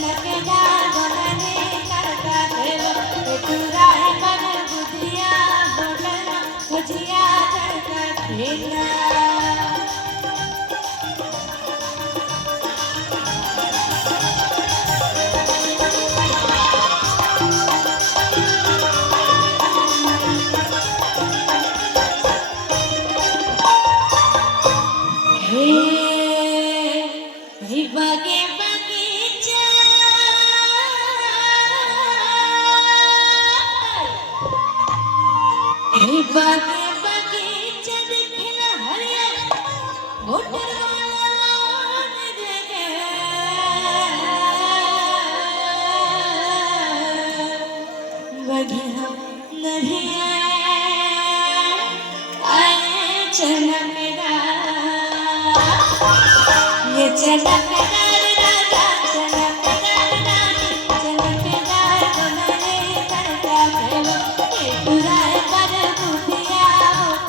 चमकदार बनने करता देव पेटूरा है पर बुधिया बोलना भजिया चढ़ता खेला बगे बगीचा बगे बगीचा दिखला हरियर मोटर वाला जगे बगिया नहीं आए चमकदार ये चमकदार राजा चमकदार रानी चमकदार बनने करता देव पेटूरा है पर बुधिया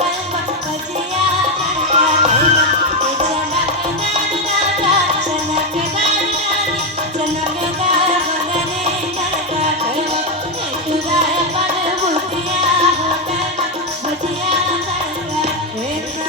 बोलना भजिया चढ़ता देव ये चमकदार राजा चमकदार रानी चमकदार बनने करता देव पेटूरा है पर बुधिया बोलना भजिया चढ़ता देव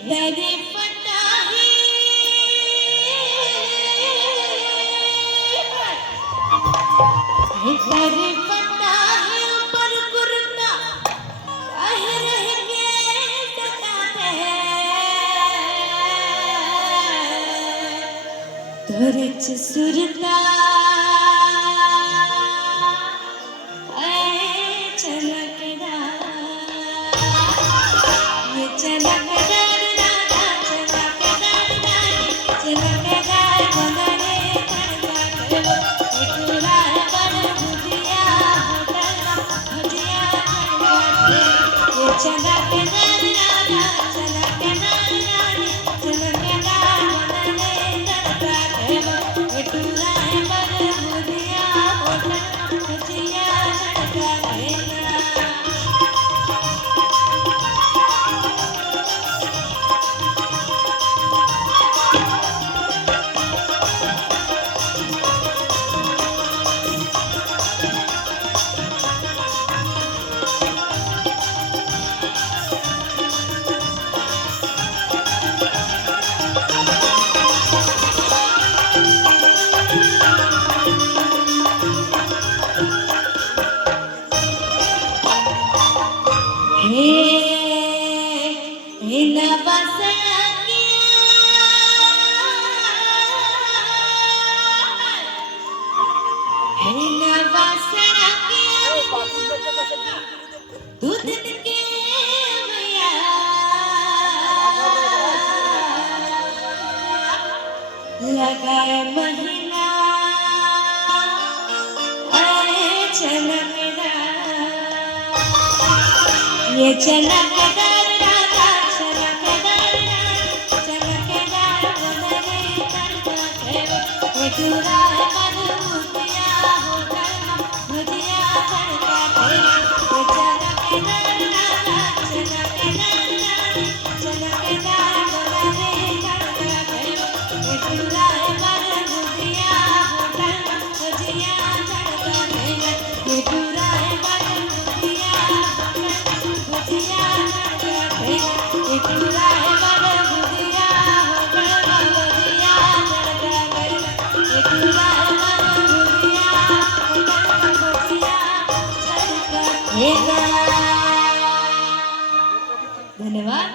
तेरी फटाही तेरी फटाही ऊपर कुर्ता काहे रह के सताते तोरे सुरता चमकदार राजा चमकदार रानी चमकदार बनने करता देव पेटूरा है पर बुधिया बोलना भजिया चढ़ता देव ये चमकदार राजा चमकदार रानी चमकदार बनने करता देव पेटूरा है पर बुधिया बोलना भजिया चढ़ता देव लगाए महीना ये चमकदार राजा चमकदार रानी चमकदार बनने करता देव पेटूरा है पर बुधिया बोलना भजिया चढ़ता देव ये चमकदार राजा चमकदार रानी चमकदार बनने करता देव पेटूरा है पर बुधिया बोलना भजिया चढ़ता देव पेटूरा है पर बुधिया भजिया चढ़ता देव पेटूरा है पर बुधिया बोलना भजिया चढ़ता देव पेटूरा है पर बुधिया बोलना भजिया चढ़ता देव। धन्यवाद।